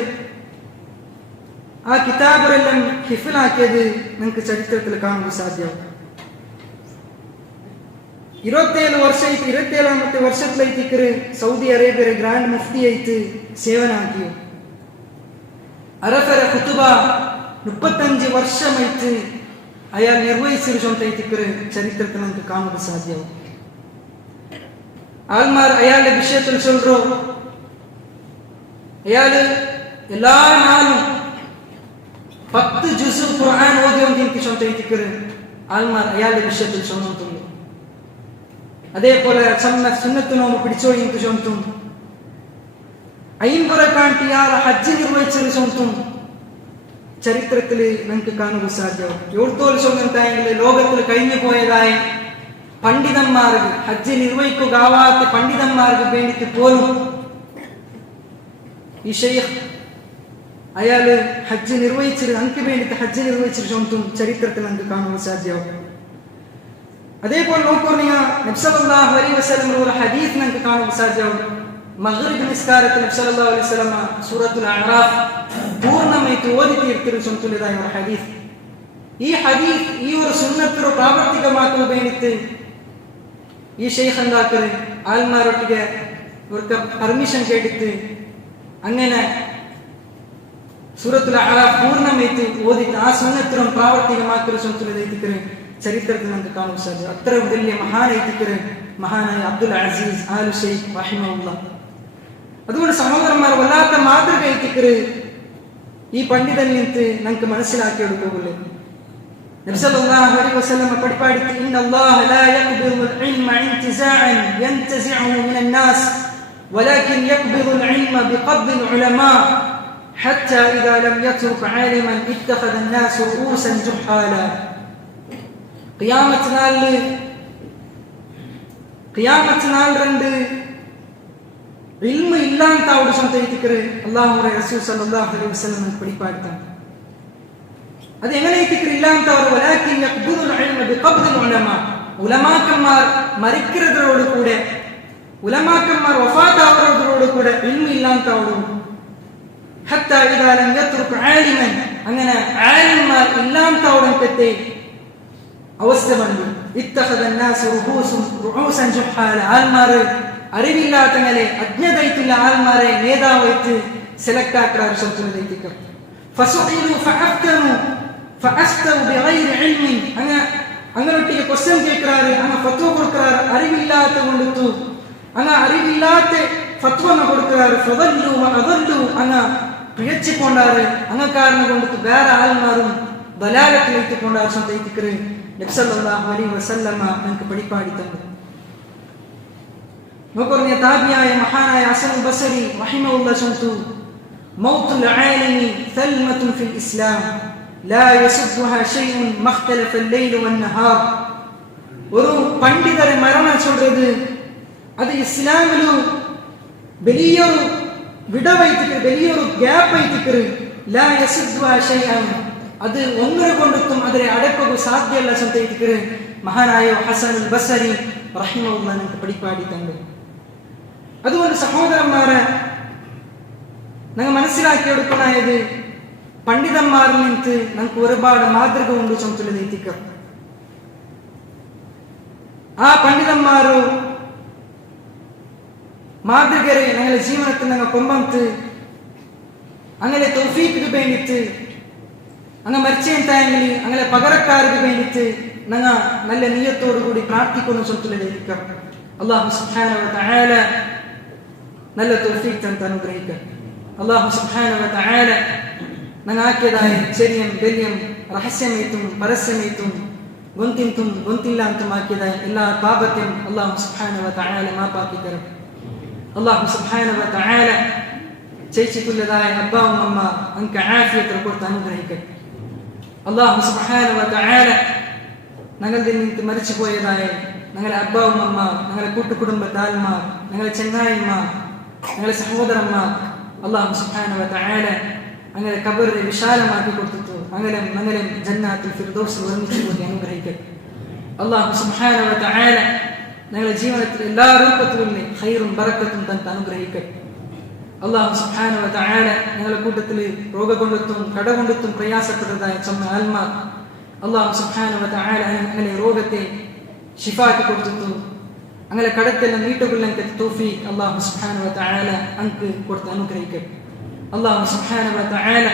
ആ കിതാബറെല്ലാം ഹിഫിലാക്കിയത് നിങ്ങൾക്ക് ചരിത്രത്തിൽ കാണാൻ സാധ്യമാവും. 27-ാമത്തെ വർഷത്തിലേക്ക് സൗദി അറേബ്യയുടെ ഗ്രാൻഡ് മുഫ്തിയായിട്ട് സേവനാക്കിയോ. അറഫര ഖുതുബ 35 വർഷമായിട്ട് അയാൾ നിർവഹിച്ചിരിക്കുന്ന ചരിത്രത്തിൽ നമുക്ക് കാണാൻ സാധ്യമാവും. ആൾമാർ അയാളുടെ വിഷയത്തിൽ ചൊല്ലോ, അയാള് എല്ലാ നാളും 10 ജുസ് ഖുർആൻ ഓതിയോണ്ടിരിക്കുന്ന ആൾമാർ അയാളുടെ വിഷയത്തിൽ ചൊല്ലുന്നു. അതേപോലെ സുന്നത്ത് നോമ്പ് പിടിച്ചോഴിക്ക് ചൊന്തും 50 ഹജ്ജ് നിർവഹിച്ചൊരു ചൊന്തും ചരിത്രത്തിൽ നമുക്ക് കാണുക സാധ്യമാവും. എവിടത്തോൽ ചൊല്ലുണ്ടായെങ്കിൽ ലോകത്തിൽ കഴിഞ്ഞു പോയതായ പണ്ഡിതന്മാർക്ക് ഹജ്ജ് നിർവഹിക്കുകയാവാത്ത പണ്ഡിതന്മാർക്ക് വേണ്ടിയിട്ട് പോലും ഈ ഷെയ്ഖ് അയാള് ഹജ്ജ് നിർവഹിച്ചത് നമുക്ക് വേണ്ടിയിട്ട് ഹജ്ജ് നിർവഹിച്ചൊരു ചൊന്തും ചരിത്രത്തിൽ നമുക്ക് കാണുക സാധ്യമാവും. അതേപോലെ നോക്കുകയാണെങ്കിൽ നബി സല്ലല്ലാഹു അലൈഹി വസല്ലം ഒരു ഹദീസ് നമുക്ക് കാണാൻ സാധ്യമാവും. മഗ്രിബ് നിസ്കാരത്തിൽ നബി സല്ലല്ലാഹു അലൈഹി വസല്ലം സൂറത്തുൽ അഅറാഫ് പൂർണ്ണമായിട്ട് ഓതി തീർത്തിരുന്നതായ ഒരു ഹദീസ്. ഈ ഹദീസ് ഈ ഒരു സുന്നത്ത് പ്രാവർത്തികമാക്കാൻ വേണ്ടിയിട്ട് ഈ ഷെയ്ഖ് എന്താക്കല് ആൽമാരൊട്ടിಗೆ ഇവർക്ക് പെർമിഷൻ കേട്ടിട്ട് അങ്ങനെ സൂറത്തുൽ അഅറാഫ് പൂർണ്ണമായിട്ട് ഓതിട്ട് ആ സുന്നത്തിനും പ്രാവർത്തികമാക്കുന്ന സുന്നത്തുള്ളതായിട്ട് ചരിത്രത്തിൽ നമുക്ക് കാണാൻ സാധിക്കും. അത്രയും വലിയ മഹാനായ അബ്ദുൽ അസീസ് ആലു ഷെയ്ഖ് റഹിമഹുള്ള. അതുകൊണ്ട് സഹോദരന്മാർ വല്ലാത്ത മാതൃകയ്ക്ക് ഈ പണ്ഡിതനിൽ നിന്ന് നമുക്ക് മനസ്സിലാക്കിയെടുക്കുകയുള്ളൂ. നബി സല്ലല്ലാഹു അലൈഹി വസല്ലം പഠിപ്പാടിത്ത് ഇന്നല്ലാഹ ലാ യഖ്ബിദുൽ ഇൽമ ഇൻതിസാഅൻ യൻതസിഉഹു മിനൻ നാസ് വലാകിൻ യഖ്ബിദുൽ ഇൽമ ബിഖബ്ദിൽ ഉലമാ ഹത്താ ഇദാ ലം യത്റുക ആലിമൻ ഇത്തഖദ الناس رؤوسا جحالا. ഖിയാമത്ത് നാൾ രണ്ട് ഇൽമു ഇല്ലാത്ത ഒരു സംതയിത്തിക്കറ് അല്ലാഹുവിന്റെ റസൂൽ സല്ലല്ലാഹു അലൈഹി വസല്ലം പഠിപ്പാടുത്താണ്. അത് എങ്ങനെ ഇല്ലാത്തവർ വലാകിൻ യഖ്ബിദുൽ ഇൽമ ബിഖബ്ദിൽ ഉലമാ. ഉലമാക്കന്മാർ മരിക്കുന്നതോട് കൂടെ ഉലമാക്കന്മാർ വഫാത്താവുന്നതോട് കൂടെ ഇൽമു ഇല്ലാത്തവരും ഹത്താ ഇദാ ലം യത്റുക ആലിമൻ അങ്ങനെ ആലിമാർ ഇല്ലാത്തവരുടെ അവസ്ഥ വന്നു. ഇത്തഖദ الناس رؤوسا جحالا. ആൽമാരെ അറിവില്ലാത്തങ്ങളെ അജ്ഞതയിലുള്ള ആൽമാരെ നേതാവായിട്ട് സെലക്ട് ആക്കാർ സംതൃപ്തിക്ക് ഫസുഇലു ഫഅഫ്തനു ഫഅസ്തു ബിഗൈരി ഇൽമിൻ. അങ്ങനൊട്ടിಗೆ ക്വസ്റ്റ്യൻ കേൾക്കാറ് അങ്ങ് ഫത്വ കൊടുക്കാറ് അറിവില്ലാത്ത കൊണ്ടിട്ടു അങ്ങ് അറിവില്ലാത്ത ഫത്വ കൊടുക്കാറ് ഫദല്ലു വഅദല്ലു അങ്ങ് പിഴച്ചിക്കൊണ്ടാറ് അങ്ങ് കാരണം കൊണ്ടിട്ട് വേറെ ആൽമാരും ദലാലത്തിലേക്ക് കൊണ്ടാറ് സംതൃപ്തിക്ക് നബി സല്ലല്ലാഹു അലൈഹി വസല്ലം നമുക്ക് പഠിപ്പാടി തന്നു. നോക്കുന്ന താബിയായ മഹാനായ ഹസൻ ബസരി റഹിമഹുല്ലാ ചൊല്ലുന്നു, മൗത്തുൽ ആലിമി സൽമത്തുൻ ഫിൽ ഇസ്ലാം ലാ യസുദ്ദുഹാ ശൈഉൻ മഖ്തലഫ അൽ-ലൈൽ വൻ-നഹാർ. ഒരു പണ്ഡിതരെ മരണം ചൊല്ലുന്നത് അത് ഇസ്ലാമിലു വലിയൊരു വിടവൈത്തിക്ക് വലിയൊരു ഗ്യാപ്പ് ഐത്തിക്ക് ലാ യസുദ്ദുഹാ ശൈഅൻ അത് ഒന്നിനെ കൊണ്ടെത്തും അതിനെ അടക്കുക സാധ്യമല്ല സംതയിക്ക് മഹാനായ ഹസൻ ബസരി റഹിമഹുല്ലാ നമുക്ക് പഠിപ്പാടി തന്നു. അതുകൊണ്ട് സഹോദരന്മാരെ ഞങ്ങൾ മനസ്സിലാക്കിയെടുക്കണത് പണ്ഡിതന്മാരിൽ നിന്ന് നമുക്ക് ഒരുപാട് മാതൃക ഉണ്ട് സംതയിക്ക. ആ പണ്ഡിതന്മാരോ മാതൃകരെ ഞങ്ങളുടെ ജീവനത്തിൽ ഞങ്ങൾ കൊമ്പത്ത് അങ്ങനെ തൗഫീഖിന് വേണ്ടിയിട്ട് അങ്ങ് മരിച്ചെങ്കിൽ അങ്ങനെ പകരക്കാർക്ക് വേണ്ടിയിട്ട് ഞങ്ങൾ നല്ല നീയത്തോടു കൂടി പ്രാർത്ഥിക്കുന്നു. അല്ലാഹു സുബ്ഹാനഹു വ തആല നല്ല തൗഫീഖ് തന്ന് അനുഗ്രഹിക്കട്ടെ. അല്ലാഹു സുബ്ഹാനഹു വ തആല നങ്ങാക്കിയതായ ചെറിയം വലിയം രഹസ്യമേറ്റും പരസ്യമേറ്റും ഗൊന്തിന്തും ഗൊന്തില്ലാത്തുമാക്കിയതായ എല്ലാ പാപത്തെയും അല്ലാഹു സുബ്ഹാനഹു വ തആല മാപ്പാക്കി തരട്ടെ. അല്ലാഹു സുബ്ഹാനഹു വ തആല ചെയ്യിച്ചിട്ടുള്ളതായ അബ്ബാവും അമ്മ അൻക്ക് ആഫിയത്ത് കൊടുത്ത് അനുഗ്രഹിക്കട്ടെ. അല്ലാഹു സുബ്ഹാനഹു വ തആല ഞങ്ങളിൽ നിന്ന് മരിച്ചു പോയതായ ഞങ്ങളെ അബ്ബാവും അമ്മ, ഞങ്ങളെ കൂട്ടുകുടുംബത്താൽമാർ, ഞങ്ങളെ ചെങ്ങായിമാർ, ഞങ്ങളെ സഹോദരന്മാർ അല്ലാഹു സുബ്ഹാനഹു വ തആല അങ്ങനെ ഖബറിനെ വിശാലമാക്കി കൊടുത്തു അങ്ങനെ ജന്നാത്തുൽ ഫിർദൗസിൽ ഒരുമിച്ച് കൂടി അനുഗ്രഹിക്കട്ടെ. അല്ലാഹു സുബ്ഹാനഹു വ തആല ഞങ്ങളുടെ ജീവിതത്തിൽ എല്ലാ രൂപത്തിലും ഖൈറും ബറക്കത്തും തന്ന് അനുഗ്രഹിക്കട്ടെ. അല്ലാഹു സുബ്ഹാനഹു വ തആല ഞങ്ങളുടെ കൂട്ടത്തിൽ രോഗം കൊണ്ടെത്തും കട കൊണ്ടെത്തും പ്രയാസപ്പെട്ടതായ ആത്മാർ അല്ലാഹു സുബ്ഹാനഹു വ തആല അങ്ങനെ രോഗത്തെ ശിഫാക്കി കൊടുത്തു അങ്ങനെ കടത്തെല്ലാം വീട്ടുകൊള്ളാൻ തൗഫീഖ് അല്ലാഹു സുബ്ഹാനഹു വ തആല അൻക്ക് കൊടുത്ത് അനുഗ്രഹിക്കട്ടെ. അല്ലാഹു സുബ്ഹാനഹു വ തആല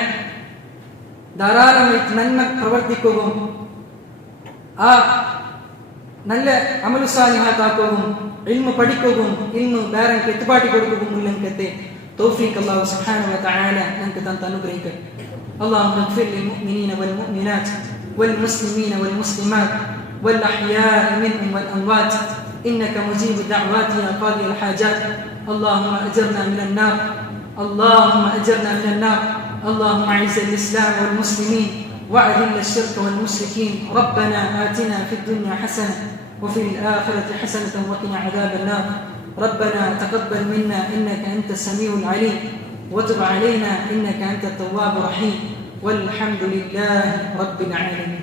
ധാരാളമായി നന്മ പ്രവർത്തിക്കുകയും ആ നല്ല അമലു സാലിഹാത്താക്കുകയും ഇൽമു പഠിക്കുകയും ഇൽമു വേറെ എത്തുപാട്ടി കൊടുക്കുകയും ഉള്ളത്തെ തൗഫീഖ് അല്ലാഹു സുബ്ഹാനഹു വ തആല നമുക്ക് തന്ന് അനുഗ്രഹിക്കട്ടെ. اللهم اغفر للمؤمنين والمؤمنات والمسلمين والمسلمات والأحياء منهم والأموات إنك مجيب الدعوات يا قاضي الحاجات. اللهم أجرنا من النار اللهم أجرنا من النار. اللهم أعز الإسلام والمسلمين وأذل الشرك والمشركين. ربنا آتنا في الدنيا حسنة وفي الآخرة حسنة وقنا عذاب النار. ربنا تقبل منا إنك أنت السميع العليم وتب علينا إنك أنت التواب الرحيم والحمد لله رب العالمين.